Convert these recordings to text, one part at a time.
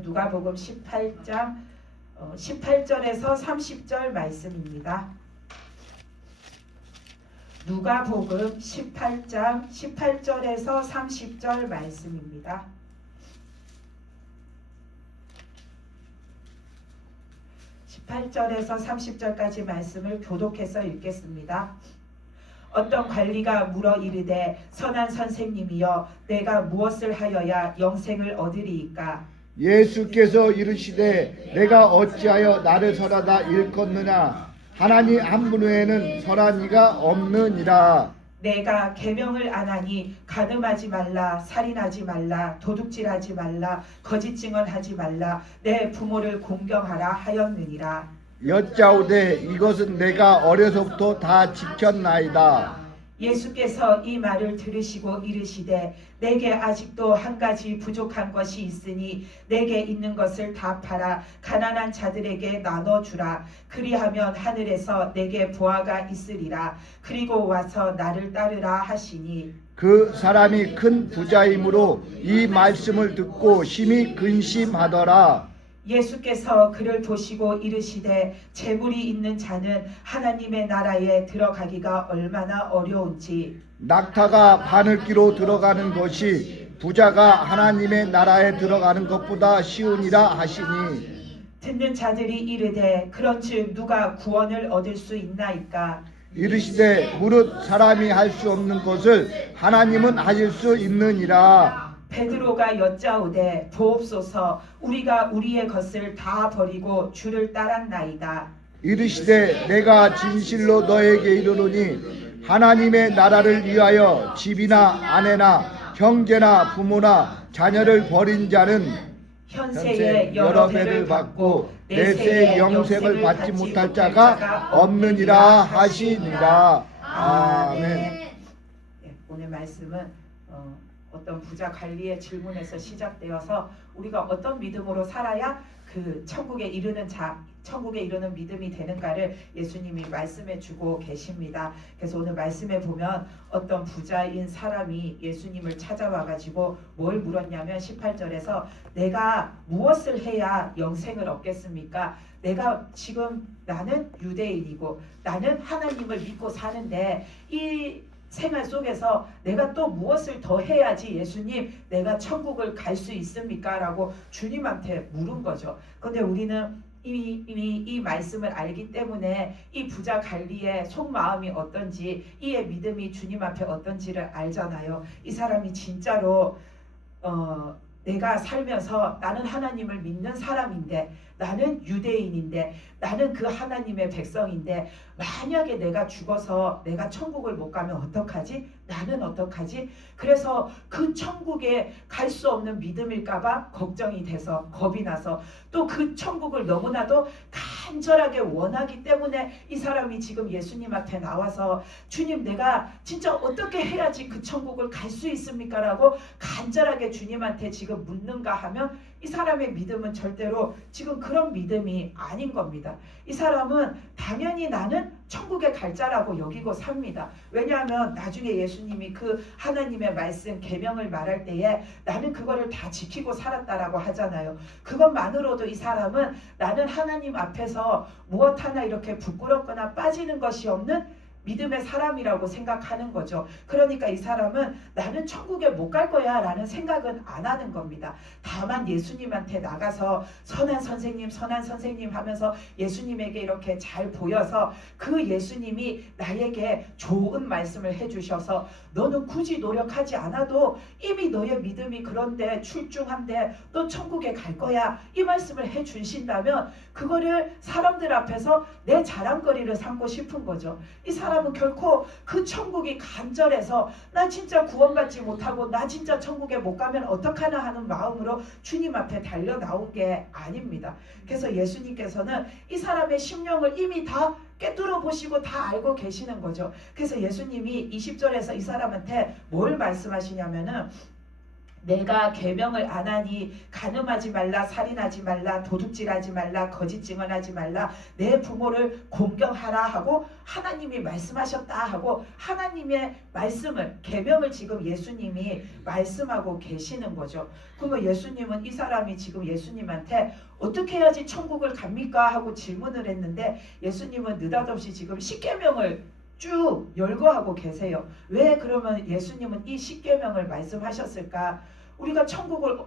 말씀은 누가복음 18장 18절에서 30절 말씀입니다. 누가복음 18장 18절에서 30절 말씀입니다. 18절에서 30절까지 말씀을 교독해서 읽겠습니다. 어떤 관리가 물어 이르되 선한 선생님이여 내가 무엇을 하여야 영생을 얻으리이까? 예수께서 이르시되 내가 어찌하여 나를 선하다 일컫느냐? 하나님 한 분 외에는 선한 이가 없느니라. 내가 계명을 안 하니 간음하지 말라, 살인하지 말라, 도둑질하지 말라, 거짓 증언하지 말라, 내 부모를 공경하라 하였느니라. 여짜오되 이것은 내가 어려서부터 다 지켰나이다. 예수께서 이 말을 들으시고 이르시되 내게 아직도 한 가지 부족한 것이 있으니 내게 있는 것을 다 팔아 가난한 자들에게 나눠주라. 그리하면 하늘에서 내게 보화가 있으리라. 그리고 와서 나를 따르라 하시니 그 사람이 큰 부자이므로 이 말씀을 듣고 심히 근심하더라. 예수께서 그를 보시고 이르시되 재물이 있는 자는 하나님의 나라에 들어가기가 얼마나 어려운지 낙타가 바늘기로 들어가는 것이 부자가 하나님의 나라에 들어가는 것보다 쉬우니라 하시니 듣는 자들이 이르되 그런즉 누가 구원을 얻을 수 있나이까? 이르시되 무릇 사람이 할 수 없는 것을 하나님은 하실 수 있느니라. 베드로가 여짜오되 보옵소서 우리가 우리의 것을 다 버리고 주를 따랐나이다. 이르시되 내가 진실로 너에게 이르노니 하나님의 나라를 위하여 집이나 아내나 형제나 부모나 자녀를 버린 자는 현세에 여러 배를 받고 내세의 영생을 받지 못할 자가 없느니라 하시니라. 아멘. 네, 오늘 말씀은 어떤 부자 관리의 질문에서 시작되어서 우리가 어떤 믿음으로 살아야 그 천국에 이르는 믿음이 되는가를 예수님이 말씀해 주고 계십니다. 그래서 오늘 말씀에 보면 어떤 부자인 사람이 예수님을 찾아와 가지고 뭘 물었냐면 18절에서 내가 무엇을 해야 영생을 얻겠습니까? 내가 지금 나는 유대인이고 나는 하나님을 믿고 사는데 이 생활 속에서 내가 또 무엇을 더 해야지 예수님 내가 천국을 갈 수 있습니까? 라고 주님한테 물은 거죠. 그런데 우리는 이미 이 말씀을 알기 때문에 이 부자 관리의 속마음이 어떤지 이의 믿음이 주님 앞에 어떤지를 알잖아요. 이 사람이 진짜로 내가 살면서 나는 하나님을 믿는 사람인데 나는 유대인인데 나는 그 하나님의 백성인데 만약에 내가 죽어서 내가 천국을 못 가면 어떡하지? 나는 어떡하지? 그래서 그 천국에 갈 수 없는 믿음일까봐 걱정이 돼서 겁이 나서 또 그 천국을 너무나도 간절하게 원하기 때문에 이 사람이 지금 예수님 앞에 나와서 주님 내가 진짜 어떻게 해야지 그 천국을 갈 수 있습니까? 라고 간절하게 주님한테 지금 묻는가 하면 이 사람의 믿음은 절대로 지금 그런 믿음이 아닌 겁니다. 이 사람은 당연히 나는 천국에 갈 자라고 여기고 삽니다. 왜냐하면 나중에 예수님이 그 하나님의 말씀 계명을 말할 때에 나는 그거를 다 지키고 살았다라고 하잖아요. 그것만으로도 이 사람은 나는 하나님 앞에서 무엇 하나 이렇게 부끄럽거나 빠지는 것이 없는 믿음의 사람이라고 생각하는 거죠. 그러니까 이 사람은 나는 천국에 못 갈 거야 라는 생각은 안 하는 겁니다. 다만 예수님한테 나가서 선한 선생님 하면서 예수님에게 이렇게 잘 보여서 그 예수님이 나에게 좋은 말씀을 해주셔서 너는 굳이 노력하지 않아도 이미 너의 믿음이 그런데 출중한데 너 천국에 갈 거야 이 말씀을 해주신다면 그거를 사람들 앞에서 내 자랑거리를 삼고 싶은 거죠. 이 사람은 결코 그 천국이 간절해서 나 진짜 구원받지 못하고 나 진짜 천국에 못 가면 어떡하나 하는 마음으로 주님 앞에 달려 나온 게 아닙니다. 그래서 예수님께서는 이 사람의 심령을 이미 다 꿰뚫어 보시고 다 알고 계시는 거죠. 그래서 예수님이 20절에서 이 사람한테 뭘 말씀하시냐면은 내가 계명을 안 하니 간음하지 말라, 살인하지 말라, 도둑질하지 말라, 거짓 증언하지 말라, 내 부모를 공경하라 하고 하나님이 말씀하셨다 하고 하나님의 말씀을 계명을 지금 예수님이 말씀하고 계시는 거죠. 그러면 예수님은 이 사람이 지금 예수님한테 어떻게 해야지 천국을 갑니까 하고 질문을 했는데 예수님은 느닷없이 지금 십계명을 쭉 열거하고 계세요. 왜 그러면 예수님은 이 십계명을 말씀하셨을까? 우리가 천국을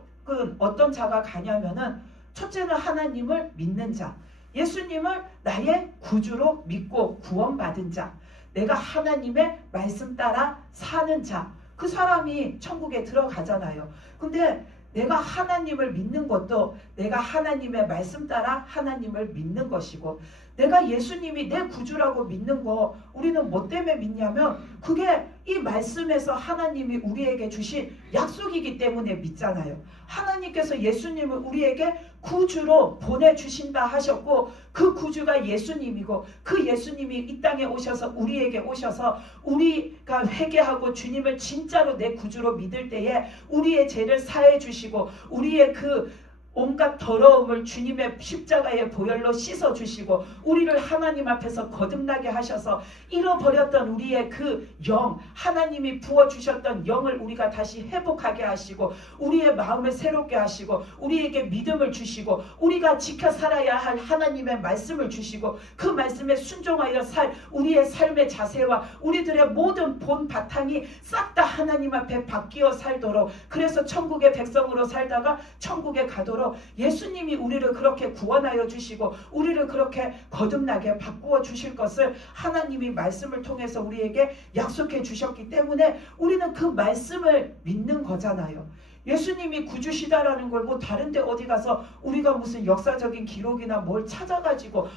어떤 자가 가냐면은 첫째는 하나님을 믿는 자, 예수님을 나의 구주로 믿고 구원받은 자, 내가 하나님의 말씀 따라 사는 자, 그 사람이 천국에 들어가잖아요. 근데 내가 하나님을 믿는 것도 내가 하나님의 말씀 따라 하나님을 믿는 것이고, 내가 예수님이 내 구주라고 믿는 거 우리는 뭐 때문에 믿냐면 그게 이 말씀에서 하나님이 우리에게 주신 약속이기 때문에 믿잖아요. 하나님께서 예수님을 우리에게 구주로 보내주신다 하셨고, 그 구주가 예수님이고 그 예수님이 이 땅에 오셔서 우리에게 오셔서 우리가 회개하고 주님을 진짜로 내 구주로 믿을 때에 우리의 죄를 사해 주시고 우리의 그 온갖 더러움을 주님의 십자가의 보혈로 씻어주시고 우리를 하나님 앞에서 거듭나게 하셔서 잃어버렸던 우리의 그 영, 하나님이 부어주셨던 영을 우리가 다시 회복하게 하시고 우리의 마음을 새롭게 하시고 우리에게 믿음을 주시고 우리가 지켜 살아야 할 하나님의 말씀을 주시고 그 말씀에 순종하여 살 우리의 삶의 자세와 우리들의 모든 본 바탕이 싹 다 하나님 앞에 바뀌어 살도록, 그래서 천국의 백성으로 살다가 천국에 가도록 예수님이 우리를 그렇게 구원하여 주시고 우리를 그렇게 거듭나게 바꾸어 주실 것을 하나님이 말씀을 통해서 우리에게 약속해 주셨기 때문에 우리는 그 말씀을 믿는 거잖아요. 예수님이 구주시다라는 걸 뭐 다른데 어디 가서 우리가 무슨 역사적인 기록이나 뭘 찾아가지고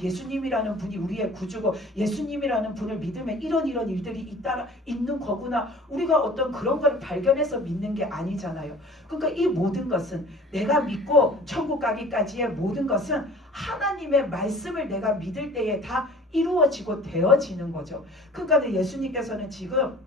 예수님이라는 분이 우리의 구주고 예수님이라는 분을 믿으면 이런 일들이 있는 거구나, 우리가 어떤 그런 걸 발견해서 믿는 게 아니잖아요. 그러니까 이 모든 것은 내가 믿고 천국 가기까지의 모든 것은 하나님의 말씀을 내가 믿을 때에 다 이루어지고 되어지는 거죠. 그러니까 예수님께서는 지금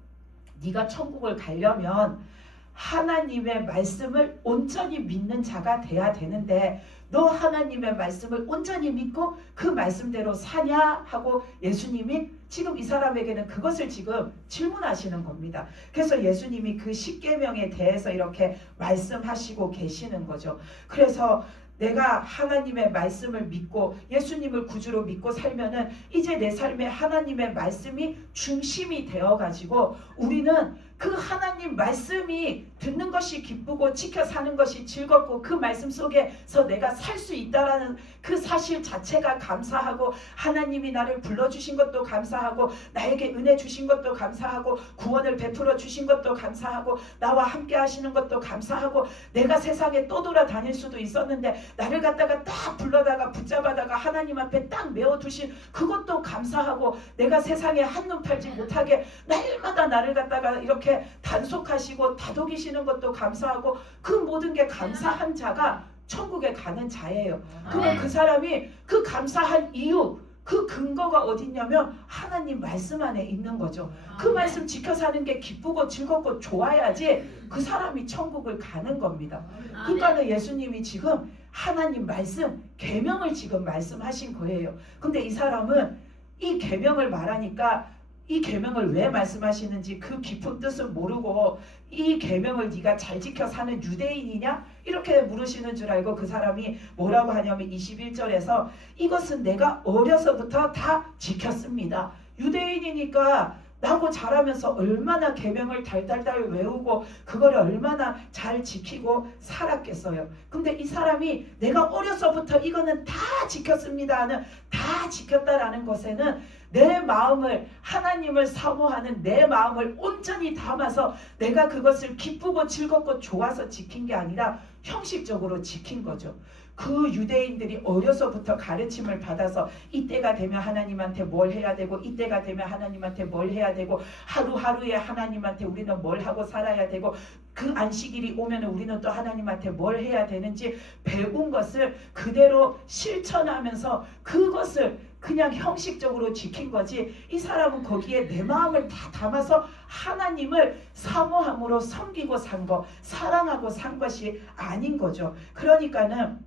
네가 천국을 가려면 하나님의 말씀을 온전히 믿는 자가 돼야 되는데 너 하나님의 말씀을 온전히 믿고 그 말씀대로 사냐 하고 예수님이 지금 이 사람에게는 그것을 지금 질문하시는 겁니다. 그래서 예수님이 그 십계명에 대해서 이렇게 말씀하시고 계시는 거죠. 그래서 내가 하나님의 말씀을 믿고 예수님을 구주로 믿고 살면은 이제 내 삶에 하나님의 말씀이 중심이 되어가지고 우리는 그 하나님 말씀이 듣는 것이 기쁘고 지켜 사는 것이 즐겁고 그 말씀 속에서 내가 살 수 있다라는 그 사실 자체가 감사하고, 하나님이 나를 불러주신 것도 감사하고 나에게 은혜 주신 것도 감사하고 구원을 베풀어 주신 것도 감사하고 나와 함께 하시는 것도 감사하고, 내가 세상에 떠돌아다닐 수도 있었는데 나를 갖다가 딱 불러다가 붙잡아다가 하나님 앞에 딱 메워두신 그것도 감사하고, 내가 세상에 한눈 팔지 못하게 날마다 나를 갖다가 이렇게 단속하시고 다독이시는 것도 감사하고, 그 모든 게 감사한 자가 천국에 가는 자예요. 그러면 그 사람이 그 감사한 이유, 그 근거가 어딨냐면 하나님 말씀 안에 있는 거죠. 그 말씀 지켜 사는 게 기쁘고 즐겁고 좋아야지 그 사람이 천국을 가는 겁니다. 그러니까 예수님이 지금 하나님 말씀, 계명을 지금 말씀하신 거예요. 근데 이 사람은 이 계명을 말하니까 이 계명을 왜 말씀하시는지 그 깊은 뜻을 모르고 이 계명을 네가 잘 지켜 사는 유대인이냐? 이렇게 물으시는 줄 알고 그 사람이 뭐라고 하냐면 21절에서 이것은 내가 어려서부터 다 지켰습니다. 유대인이니까 나고 자라면서 얼마나 계명을 달달달 외우고 그거를 얼마나 잘 지키고 살았겠어요. 근데 이 사람이 내가 어려서부터 이거는 다 지켰습니다 하는, 다 지켰다라는 것에는 내 마음을, 하나님을 사모하는 내 마음을 온전히 담아서 내가 그것을 기쁘고 즐겁고 좋아서 지킨 게 아니라 형식적으로 지킨 거죠. 그 유대인들이 어려서부터 가르침을 받아서 이때가 되면 하나님한테 뭘 해야 되고 이때가 되면 하나님한테 뭘 해야 되고 하루하루에 하나님한테 우리는 뭘 하고 살아야 되고 그 안식일이 오면 우리는 또 하나님한테 뭘 해야 되는지 배운 것을 그대로 실천하면서 그것을 그냥 형식적으로 지킨 거지 이 사람은 거기에 내 마음을 다 담아서 하나님을 사모함으로 섬기고 산 거, 사랑하고 산 것이 아닌 거죠. 그러니까는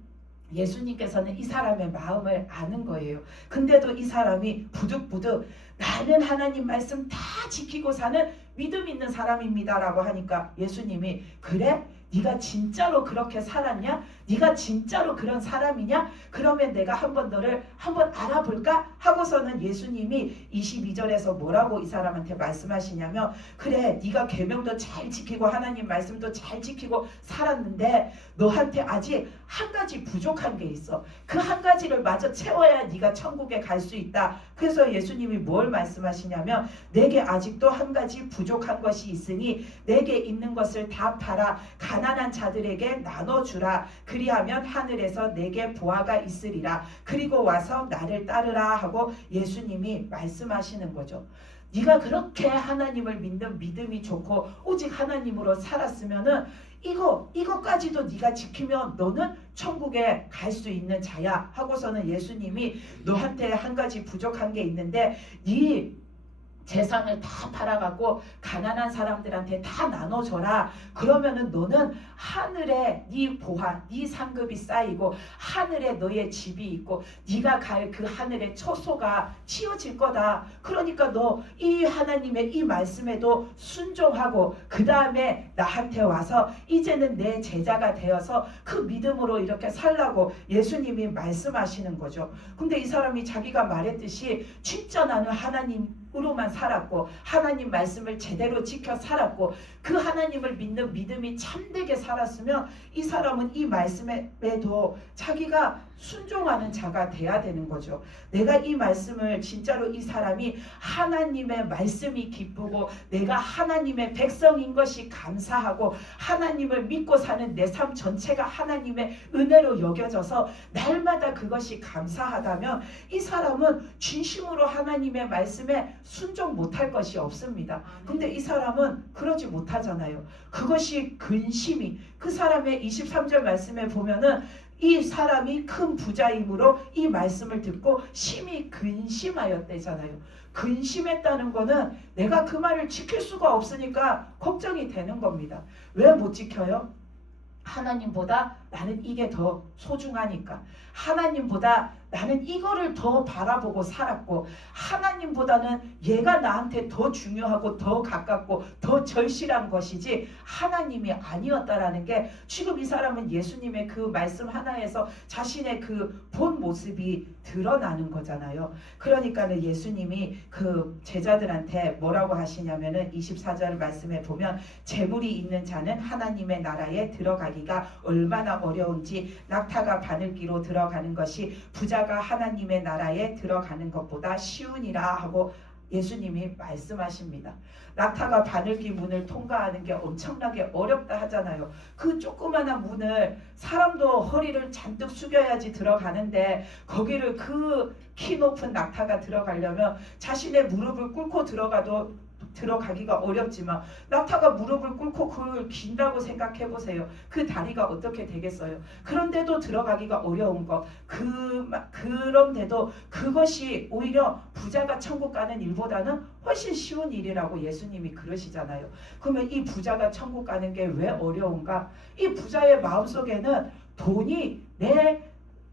예수님께서는 이 사람의 마음을 아는 거예요. 근데도 이 사람이 부득부득 나는 하나님 말씀 다 지키고 사는 믿음 있는 사람입니다 라고 하니까 예수님이 그래? 네가 진짜로 그렇게 살았냐? 네가 진짜로 그런 사람이냐? 그러면 내가 한번 너를 한번 알아볼까? 하고서는 예수님이 22절에서 뭐라고 이 사람한테 말씀하시냐면 그래 네가 계명도 잘 지키고 하나님 말씀도 잘 지키고 살았는데 너한테 아직 한 가지 부족한 게 있어. 그 한 가지를 마저 채워야 네가 천국에 갈 수 있다. 그래서 예수님이 뭘 말씀하시냐면 내게 아직도 한 가지 부족한 것이 있으니 내게 있는 것을 다 팔아 가난한 자들에게 나눠주라. 그리하면 하늘에서 내게 보화가 있으리라. 그리고 와서 나를 따르라 하고 예수님이 말씀하시는 거죠. 네가 그렇게 하나님을 믿는 믿음이 좋고 오직 하나님으로 살았으면은 이것까지도 네가 지키면 너는 천국에 갈 수 있는 자야 하고서는 예수님이 너한테 한 가지 부족한 게 있는데 네 재산을 다 팔아갖고 가난한 사람들한테 다 나눠줘라. 그러면은 너는 하늘에 네 보화, 네 상급이 쌓이고 하늘에 너의 집이 있고 네가 갈 그 하늘의 처소가 치워질 거다. 그러니까 너 이 하나님의 이 말씀에도 순종하고 그 다음에 나한테 와서 이제는 내 제자가 되어서 그 믿음으로 이렇게 살라고 예수님이 말씀하시는 거죠. 근데 이 사람이 자기가 말했듯이 진짜 나는 하나님으로만 살았고 하나님 말씀을 제대로 지켜 살았고 그 하나님을 믿는 믿음이 참되게 살았으면 이 사람은 이 말씀에도 자기가 순종하는 자가 돼야 되는 거죠. 내가 이 말씀을 진짜로 이 사람이 하나님의 말씀이 기쁘고 내가 하나님의 백성인 것이 감사하고 하나님을 믿고 사는 내 삶 전체가 하나님의 은혜로 여겨져서 날마다 그것이 감사하다면 이 사람은 진심으로 하나님의 말씀에 순종 못할 것이 없습니다. 근데 이 사람은 그러지 못하잖아요. 그것이 근심이 그 사람의 23절 말씀에 보면은 이 사람이 큰 부자이므로 이 말씀을 듣고 심히 근심하였대잖아요. 근심했다는 거는 내가 그 말을 지킬 수가 없으니까 걱정이 되는 겁니다. 왜 못 지켜요? 하나님보다 나는 이게 더 소중하니까. 하나님보다 나는 이거를 더 바라보고 살았고 하나님보다는 얘가 나한테 더 중요하고 더 가깝고 더 절실한 것이지 하나님이 아니었다라는 게 지금 이 사람은 예수님의 그 말씀 하나에서 자신의 그 본 모습이 드러나는 거잖아요. 그러니까는 예수님이 그 제자들한테 뭐라고 하시냐면은 24절 말씀에 보면 재물이 있는 자는 하나님의 나라에 들어가기가 얼마나 어려운지 낙타가 바늘기로 들어가는 것이 부자가 하나님의 나라에 들어가는 것보다 쉬우니라 하고 예수님이 말씀하십니다. 낙타가 바늘기 문을 통과하는 게 엄청나게 어렵다 하잖아요. 그 조그마한 문을 사람도 허리를 잔뜩 숙여야지 들어가는데 거기를 그 키 높은 낙타가 들어가려면 자신의 무릎을 꿇고 들어가기가 어렵지만 낙타가 무릎을 꿇고 그걸 긴다고 생각해 보세요. 그 다리가 어떻게 되겠어요? 그런데도 들어가기가 어려운 것. 그런데도 그것이 오히려 부자가 천국 가는 일보다는 훨씬 쉬운 일이라고 예수님이 그러시잖아요. 그러면 이 부자가 천국 가는 게 왜 어려운가? 이 부자의 마음속에는 돈이 내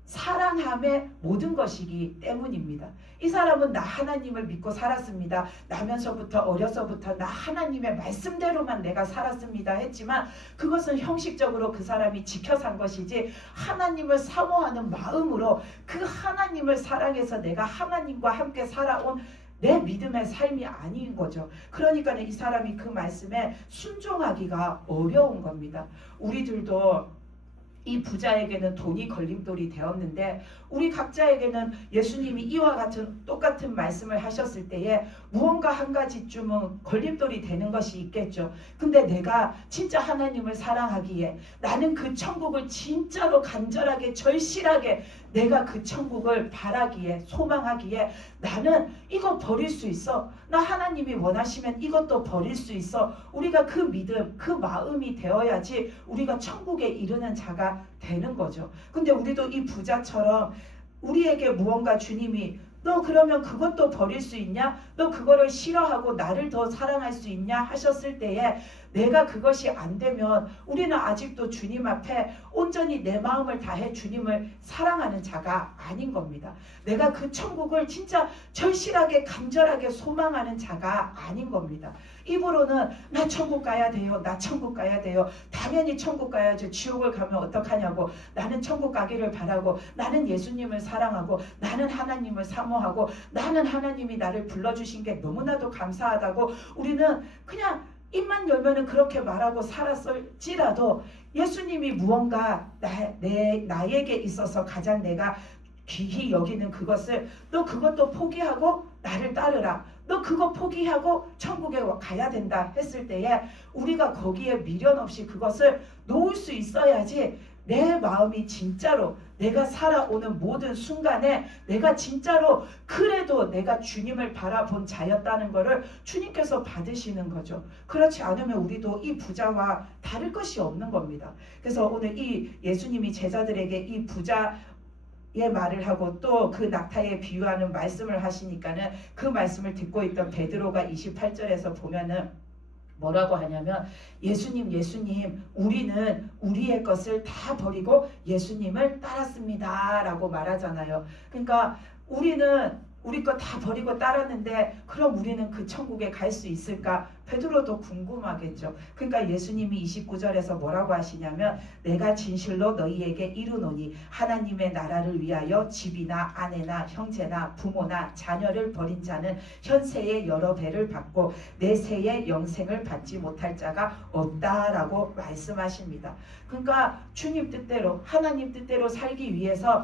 사랑함의 모든 것이기 때문입니다. 이 사람은 나 하나님을 믿고 살았습니다. 나면서부터 어려서부터 나 하나님의 말씀대로만 내가 살았습니다 했지만 그것은 형식적으로 그 사람이 지켜 산 것이지 하나님을 사모하는 마음으로 그 하나님을 사랑해서 내가 하나님과 함께 살아온 내 믿음의 삶이 아닌 거죠. 그러니까 이 사람이 그 말씀에 순종하기가 어려운 겁니다. 우리들도 이 부자에게는 돈이 걸림돌이 되었는데 우리 각자에게는 예수님이 이와 같은 똑같은 말씀을 하셨을 때에 무언가 한 가지쯤은 걸림돌이 되는 것이 있겠죠. 근데 내가 진짜 하나님을 사랑하기에 나는 그 천국을 진짜로 간절하게 절실하게 내가 그 천국을 바라기에 소망하기에 나는 이거 버릴 수 있어. 나 하나님이 원하시면 이것도 버릴 수 있어. 우리가 그 믿음, 그 마음이 되어야지 우리가 천국에 이르는 자가 되는 거죠. 근데 우리도 이 부자처럼 우리에게 무언가 주님이 너 그러면 그것도 버릴 수 있냐? 너 그거를 싫어하고 나를 더 사랑할 수 있냐? 하셨을 때에 내가 그것이 안 되면 우리는 아직도 주님 앞에 온전히 내 마음을 다해 주님을 사랑하는 자가 아닌 겁니다. 내가 그 천국을 진짜 절실하게 간절하게 소망하는 자가 아닌 겁니다. 입으로는 나 천국 가야 돼요. 나 천국 가야 돼요. 당연히 천국 가야죠. 지옥을 가면 어떡하냐고. 나는 천국 가기를 바라고, 나는 예수님을 사랑하고, 나는 하나님을 사모하고, 나는 하나님이 나를 불러주신 게 너무나도 감사하다고 우리는 그냥 입만 열면은 그렇게 말하고 살았을지라도 예수님이 무언가 나에게 있어서 가장 내가 귀히 여기는 그것을 너 그것도 포기하고 나를 따르라. 너 그거 포기하고 천국에 가야 된다 했을 때에 우리가 거기에 미련 없이 그것을 놓을 수 있어야지 내 마음이 진짜로 내가 살아오는 모든 순간에 내가 진짜로 그래도 내가 주님을 바라본 자였다는 것을 주님께서 받으시는 거죠. 그렇지 않으면 우리도 이 부자와 다를 것이 없는 겁니다. 그래서 오늘 이 예수님이 제자들에게 이 부자 의 말을 하고 또 그 낙타에 비유하는 말씀을 하시니까는 그 말씀을 듣고 있던 베드로가 28절에서 보면은 뭐라고 하냐면 예수님 우리는 우리의 것을 다 버리고 예수님을 따랐습니다 라고 말하잖아요. 그러니까 우리는 우리 거 다 버리고 따랐는데 그럼 우리는 그 천국에 갈 수 있을까? 베드로도 궁금하겠죠. 그러니까 예수님이 29절에서 뭐라고 하시냐면 내가 진실로 너희에게 이르노니 하나님의 나라를 위하여 집이나 아내나 형제나 부모나 자녀를 버린 자는 현세의 여러 배를 받고 내세의 영생을 받지 못할 자가 없다라고 말씀하십니다. 그러니까 주님 뜻대로 하나님 뜻대로 살기 위해서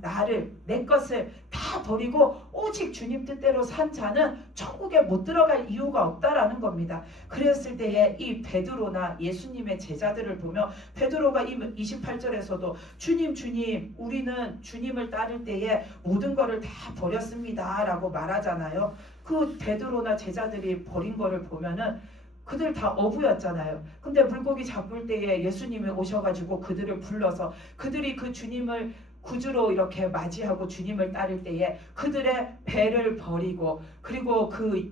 나를 내 것을 다 버리고 오직 주님 뜻대로 산 자는 천국에 못 들어갈 이유가 없다라는 겁니다. 그랬을 때에 이 베드로나 예수님의 제자들을 보며 베드로가 28절에서도 주님 우리는 주님을 따를 때에 모든 것을 다 버렸습니다 라고 말하잖아요. 그 베드로나 제자들이 버린 거를 보면은 그들 다 어부였잖아요. 근데 물고기 잡을 때에 예수님이 오셔가지고 그들을 불러서 그들이 그 주님을 구주로 이렇게 맞이하고 주님을 따를 때에 그들의 배를 버리고 그리고 그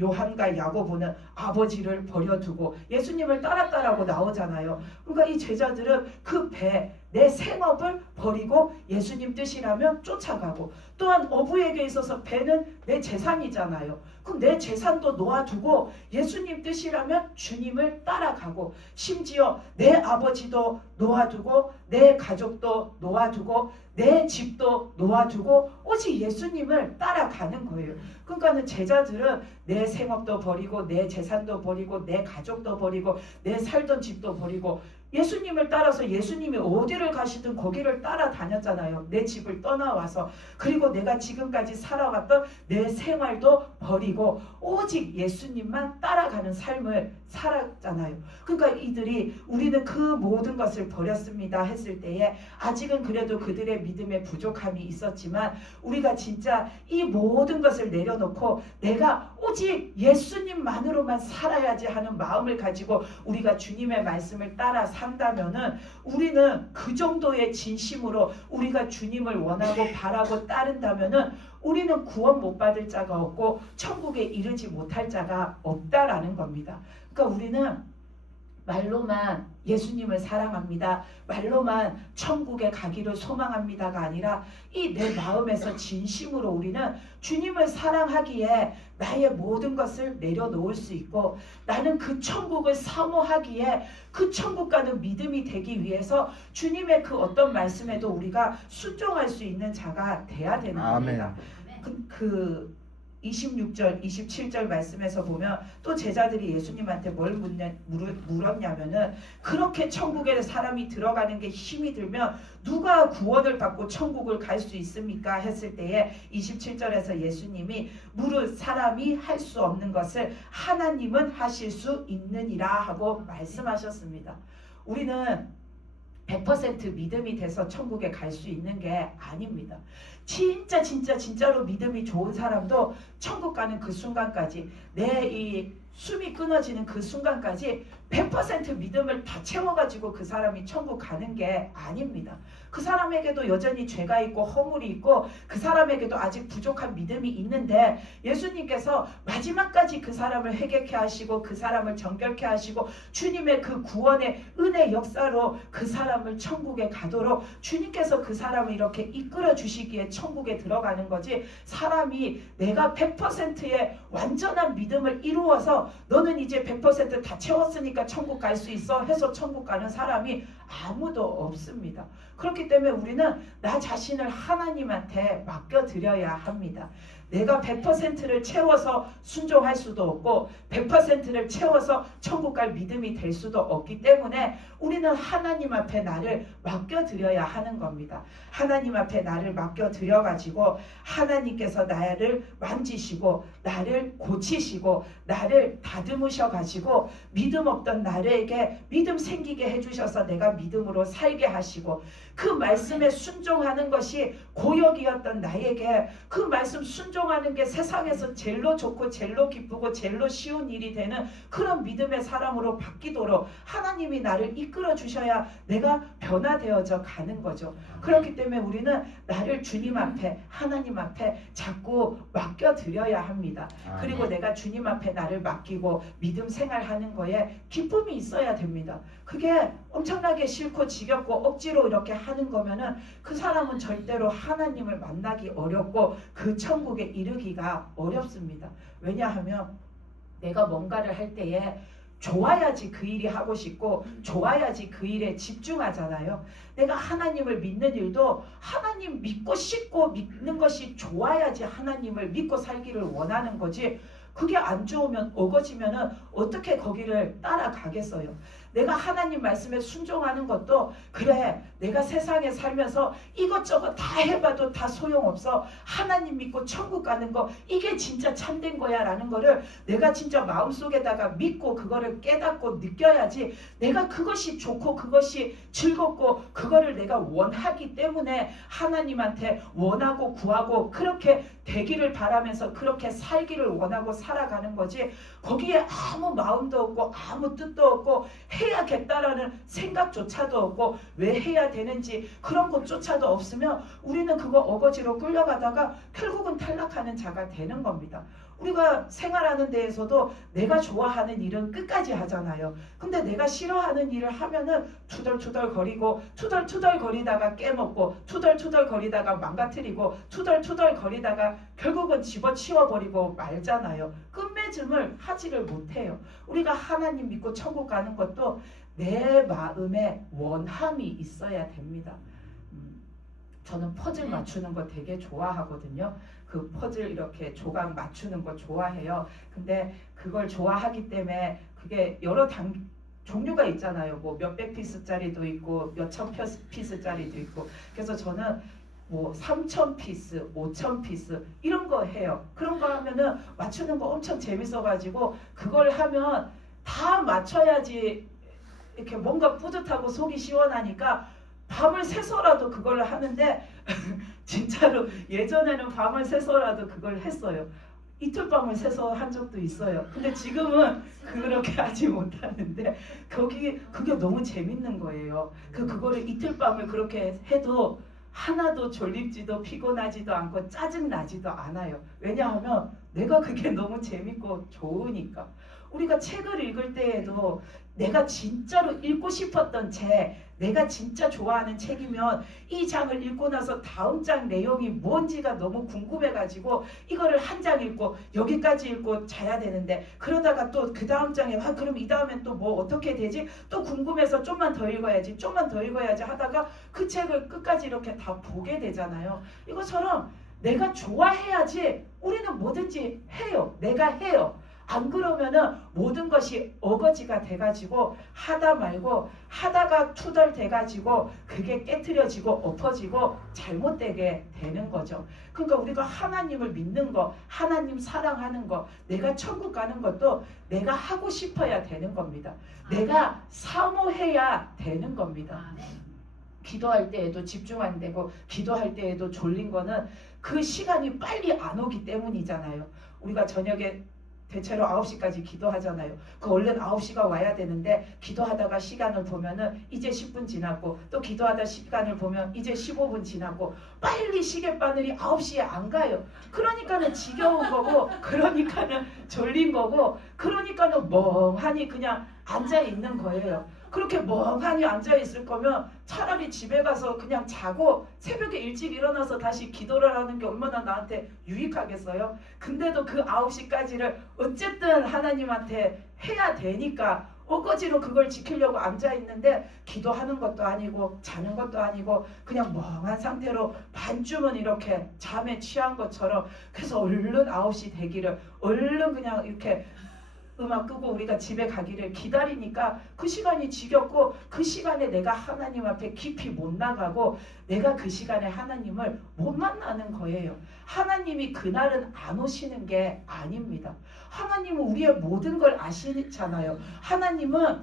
요한과 야고보는 아버지를 버려두고 예수님을 따랐다라고 나오잖아요. 그러니까 이 제자들은 그 배, 내 생업을 버리고 예수님 뜻이라면 쫓아가고 또한 어부에게 있어서 배는 내 재산이잖아요. 그럼 내 재산도 놓아두고 예수님 뜻이라면 주님을 따라가고 심지어 내 아버지도 놓아두고 내 가족도 놓아두고 내 집도 놓아두고 오직 예수님을 따라가는 거예요. 그러니까는 제자들은 내 생업도 버리고 내 재산도 버리고 내 가족도 버리고 내 살던 집도 버리고 예수님을 따라서 예수님이 어디를 가시든 거기를 따라다녔잖아요. 내 집을 떠나와서 그리고 내가 지금까지 살아왔던 내 생활도 버리고 오직 예수님만 따라가는 삶을 살았잖아요. 그러니까 이들이 우리는 그 모든 것을 버렸습니다 했을 때에 아직은 그래도 그들의 믿음에 부족함이 있었지만 우리가 진짜 이 모든 것을 내려놓고 내가 오직 예수님만으로만 살아야지 하는 마음을 가지고 우리가 주님의 말씀을 따라 산다면은 우리는 그 정도의 진심으로 우리가 주님을 원하고 바라고 따른다면은 우리는 구원 못 받을 자가 없고 천국에 이르지 못할 자가 없다라는 겁니다. 그러니까 우리는 말로만 예수님을 사랑합니다. 말로만 천국에 가기를 소망합니다가 아니라 이 내 마음에서 진심으로 우리는 주님을 사랑하기에 나의 모든 것을 내려놓을 수 있고 나는 그 천국을 사모하기에 그 천국 가는 믿음이 되기 위해서 주님의 그 어떤 말씀에도 우리가 순종할 수 있는 자가 돼야 되는 겁니다. 그 26절, 27절 말씀에서 보면 또 제자들이 예수님한테 뭘 물었냐면은 그렇게 천국에 사람이 들어가는 게 힘이 들면 누가 구원을 받고 천국을 갈 수 있습니까? 했을 때에 27절에서 예수님이 무릇 사람이 할 수 없는 것을 하나님은 하실 수 있느니라 하고 말씀하셨습니다. 우리는 100% 믿음이 돼서 천국에 갈 수 있는 게 아닙니다. 진짜로 믿음이 좋은 사람도 천국 가는 그 순간까지 내 이 숨이 끊어지는 그 순간까지 100% 믿음을 다 채워가지고 그 사람이 천국 가는 게 아닙니다. 그 사람에게도 여전히 죄가 있고 허물이 있고 그 사람에게도 아직 부족한 믿음이 있는데 예수님께서 마지막까지 그 사람을 회개케 하시고 그 사람을 정결케 하시고 주님의 그 구원의 은혜 역사로 그 사람을 천국에 가도록 주님께서 그 사람을 이렇게 이끌어 주시기에 천국에 들어가는 거지, 사람이 내가 100%의 완전한 믿음을 이루어서 너는 이제 100% 다 채웠으니까 천국 갈 수 있어 해서 천국 가는 사람이 아무도 없습니다. 그렇기 때문에 우리는 나 자신을 하나님한테 맡겨드려야 합니다. 내가 100%를 채워서 순종할 수도 없고 100%를 채워서 천국 갈 믿음이 될 수도 없기 때문에 우리는 하나님 앞에 나를 맡겨드려야 하는 겁니다. 하나님 앞에 나를 맡겨드려가지고 하나님께서 나를 만지시고 나를 고치시고 나를 다듬으셔가지고 믿음 없던 나에게 믿음 생기게 해주셔서 내가 믿음으로 살게 하시고 그 말씀에 순종하는 것이 고역이었던 나에게 그 말씀 순종하는 게 세상에서 제일로 좋고 제일로 기쁘고 제일로 쉬운 일이 되는 그런 믿음의 사람으로 바뀌도록 하나님이 나를 이끌어 주셔야 내가 변화되어져 가는 거죠. 그렇기 때문에 우리는 나를 주님 앞에 하나님 앞에 자꾸 맡겨드려야 합니다. 그리고 내가 주님 앞에 나를 맡기고 믿음 생활하는 거에 기쁨이 있어야 됩니다. 그게 엄청나게 싫고 지겹고 억지로 이렇게 하는 거면은 그 사람은 절대로 하나님을 만나기 어렵고 그 천국에 이르기가 어렵습니다. 왜냐하면 내가 뭔가를 할 때에 좋아야지 그 일이 하고 싶고 좋아야지 그 일에 집중하잖아요. 내가 하나님을 믿는 일도 하나님 믿고 싶고 믿는 것이 좋아야지 하나님을 믿고 살기를 원하는 거지, 그게 안 좋으면 어거지면은 어떻게 거기를 따라가겠어요. 내가 하나님 말씀에 순종하는 것도 그래, 내가 세상에 살면서 이것저것 다 해봐도 다 소용없어, 하나님 믿고 천국 가는 거 이게 진짜 참된 거야 라는 거를 내가 진짜 마음속에다가 믿고 그거를 깨닫고 느껴야지, 내가 그것이 좋고 그것이 즐겁고 그거를 내가 원하기 때문에 하나님한테 원하고 구하고 그렇게 되기를 바라면서 그렇게 살기를 원하고 살아가는 거지, 거기에 아무 마음도 없고 아무 뜻도 없고 해야겠다라는 생각조차도 없고 왜 해야 되는지 그런 것조차도 없으면 우리는 그거 어거지로 끌려가다가 결국은 탈락하는 자가 되는 겁니다. 우리가 생활하는 데에서도 내가 좋아하는 일은 끝까지 하잖아요. 근데 내가 싫어하는 일을 하면은 투덜투덜 거리고 투덜투덜 거리다가 깨먹고 투덜투덜 거리다가 망가뜨리고 투덜투덜 거리다가 결국은 집어치워버리고 말잖아요. 끝맺음을 하지를 못해요. 우리가 하나님 믿고 천국 가는 것도 내 마음에 원함이 있어야 됩니다. 저는 퍼즐 맞추는 거 되게 좋아하거든요. 그 퍼즐 이렇게 조각 맞추는 거 좋아해요. 근데 그걸 좋아하기 때문에 그게 여러 종류가 있잖아요. 뭐 몇백 피스짜리도 있고 몇천 피스짜리도 있고. 그래서 저는 뭐 3,000 피스, 5,000 피스 이런 거 해요. 그런 거 하면은 맞추는 거 엄청 재밌어가지고 그걸 하면 다 맞춰야지 이렇게 뭔가 뿌듯하고 속이 시원하니까 밤을 새서라도 그걸 하는데 진짜로 예전에는 밤을 새서라도 그걸 했어요. 이틀 밤을 새서 한 적도 있어요. 근데 지금은 그렇게 하지 못하는데 그게 너무 재밌는 거예요. 그거를 이틀 밤을 그렇게 해도 하나도 졸립지도 피곤하지도 않고 짜증나지도 않아요. 왜냐하면 내가 그게 너무 재밌고 좋으니까. 우리가 책을 읽을 때에도 내가 진짜로 읽고 싶었던 책, 내가 진짜 좋아하는 책이면 이 장을 읽고 나서 다음 장 내용이 뭔지가 너무 궁금해가지고 이거를 한 장 읽고 여기까지 읽고 자야 되는데 그러다가 또 그 다음 장에 그럼 이 다음엔 또 뭐 어떻게 되지? 또 궁금해서 좀만 더 읽어야지 하다가 그 책을 끝까지 이렇게 다 보게 되잖아요. 이것처럼 내가 좋아해야지 우리는 뭐든지 해요. 내가 해요. 안 그러면은 모든 것이 어거지가 돼가지고 하다 말고 하다가 투덜 돼가지고 그게 깨트려지고 엎어지고 잘못되게 되는 거죠. 그러니까 우리가 하나님을 믿는 거, 하나님 사랑하는 거, 내가 천국 가는 것도 내가 하고 싶어야 되는 겁니다. 내가 사모해야 되는 겁니다. 기도할 때에도 집중 안 되고 기도할 때에도 졸린 거는 그 시간이 빨리 안 오기 때문이잖아요. 우리가 저녁에 대체로 9시까지 기도하잖아요. 그 얼른 9시가 와야 되는데 기도하다가 시간을 보면은 이제 10분 지났고 또 기도하다 시간을 보면 이제 15분 지났고 빨리 시계바늘이 9시에 안 가요. 그러니까는 지겨운 거고 그러니까는 졸린 거고 그러니까는 멍하니 그냥 앉아 있는 거예요. 그렇게 멍하니 앉아 있을 거면 차라리 집에 가서 그냥 자고 새벽에 일찍 일어나서 다시 기도를 하는 게 얼마나 나한테 유익하겠어요? 근데도 그 9시까지를 어쨌든 하나님한테 해야 되니까 어거지로 그걸 지키려고 앉아 있는데 기도하는 것도 아니고 자는 것도 아니고 그냥 멍한 상태로 반쯤은 이렇게 잠에 취한 것처럼 그래서 얼른 9시 되기를 얼른 그냥 이렇게 음악 끄고 우리가 집에 가기를 기다리니까 그 시간이 지겹고 그 시간에 내가 하나님 앞에 깊이 못 나가고 내가 그 시간에 하나님을 못 만나는 거예요. 하나님이 그날은 안 오시는 게 아닙니다. 하나님은 우리의 모든 걸 아시잖아요. 하나님은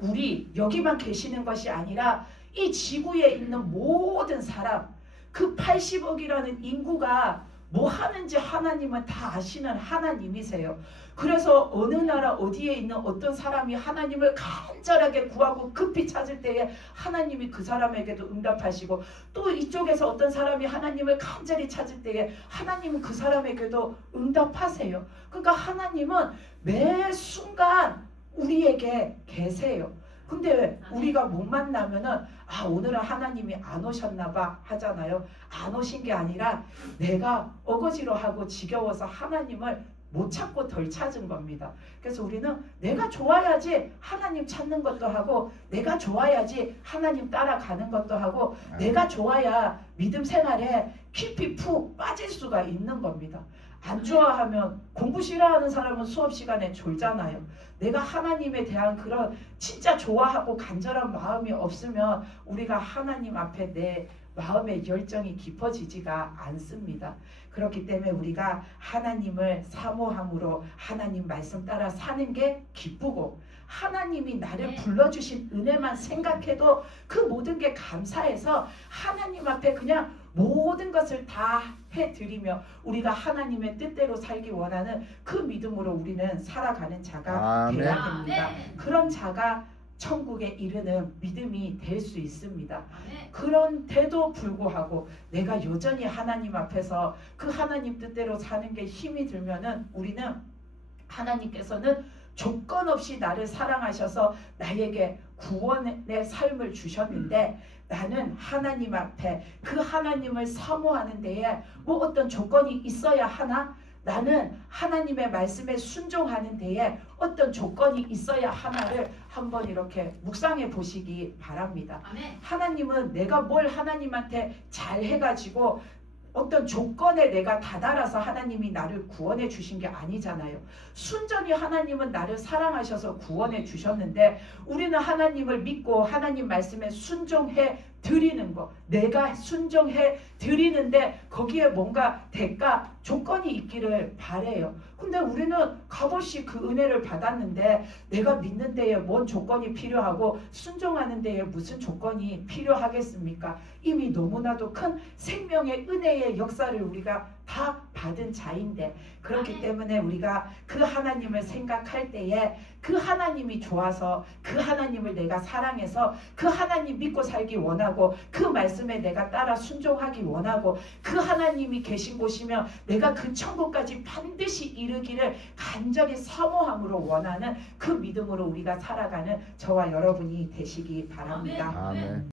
우리 여기만 계시는 것이 아니라 이 지구에 있는 모든 사람 그 80억이라는 인구가 뭐 하는지 하나님은 다 아시는 하나님이세요. 그래서 어느 나라 어디에 있는 어떤 사람이 하나님을 간절하게 구하고 급히 찾을 때에 하나님이 그 사람에게도 응답하시고 또 이쪽에서 어떤 사람이 하나님을 간절히 찾을 때에 하나님은 그 사람에게도 응답하세요. 그러니까 하나님은 매 순간 우리에게 계세요. 근데 우리가 못 만나면은 오늘은 하나님이 안 오셨나 봐 하잖아요. 안 오신 게 아니라 내가 어거지로 하고 지겨워서 하나님을 못 찾고 덜 찾은 겁니다. 그래서 우리는 내가 좋아야지 하나님 찾는 것도 하고 내가 좋아야지 하나님 따라가는 것도 하고 내가 좋아야 믿음 생활에 깊이 푹 빠질 수가 있는 겁니다. 안 좋아하면 공부 싫어하는 사람은 수업 시간에 졸잖아요. 내가 하나님에 대한 그런 진짜 좋아하고 간절한 마음이 없으면 우리가 하나님 앞에 내 마음의 열정이 깊어지지가 않습니다. 그렇기 때문에 우리가 하나님을 사모함으로 하나님 말씀 따라 사는 게 기쁘고 하나님이 나를 불러주신 은혜만 생각해도 그 모든 게 감사해서 하나님 앞에 그냥 모든 것을 다 해드리며 우리가 하나님의 뜻대로 살기 원하는 그 믿음으로 우리는 살아가는 자가 아멘. 되어야 됩니다. 그런 자가 천국에 이르는 믿음이 될 수 있습니다. 그런데도 불구하고 내가 여전히 하나님 앞에서 그 하나님 뜻대로 사는 게 힘이 들면은 우리는 하나님께서는 조건 없이 나를 사랑하셔서 나에게 구원의 삶을 주셨는데 나는 하나님 앞에 그 하나님을 사모하는 데에 뭐 어떤 조건이 있어야 하나? 나는 하나님의 말씀에 순종하는 데에 어떤 조건이 있어야 하나를 한번 이렇게 묵상해 보시기 바랍니다. 하나님은 내가 뭘 하나님한테 잘 해가지고 어떤 조건에 내가 다다라서 하나님이 나를 구원해 주신 게 아니잖아요. 순전히 하나님은 나를 사랑하셔서 구원해 주셨는데 우리는 하나님을 믿고 하나님 말씀에 순종해 드리는 거, 내가 순종해 드리는데 거기에 뭔가 대가 조건이 있기를 바래요. 근데 우리는 값없이 그 은혜를 받았는데 내가 믿는 데에 뭔 조건이 필요하고 순종하는 데에 무슨 조건이 필요하겠습니까? 이미 너무나도 큰 생명의 은혜의 역사를 우리가 다 받은 자인데 그렇기 때문에 우리가 그 하나님을 생각할 때에 그 하나님이 좋아서 그 하나님을 내가 사랑해서 그 하나님 믿고 살기 원하고 그 말씀에 내가 따라 순종하기 원하고 그 하나님이 계신 곳이면 내가 그 천국까지 반드시 이르기를 간절히 사모함으로 원하는 그 믿음으로 우리가 살아가는 저와 여러분이 되시기 바랍니다. 아멘.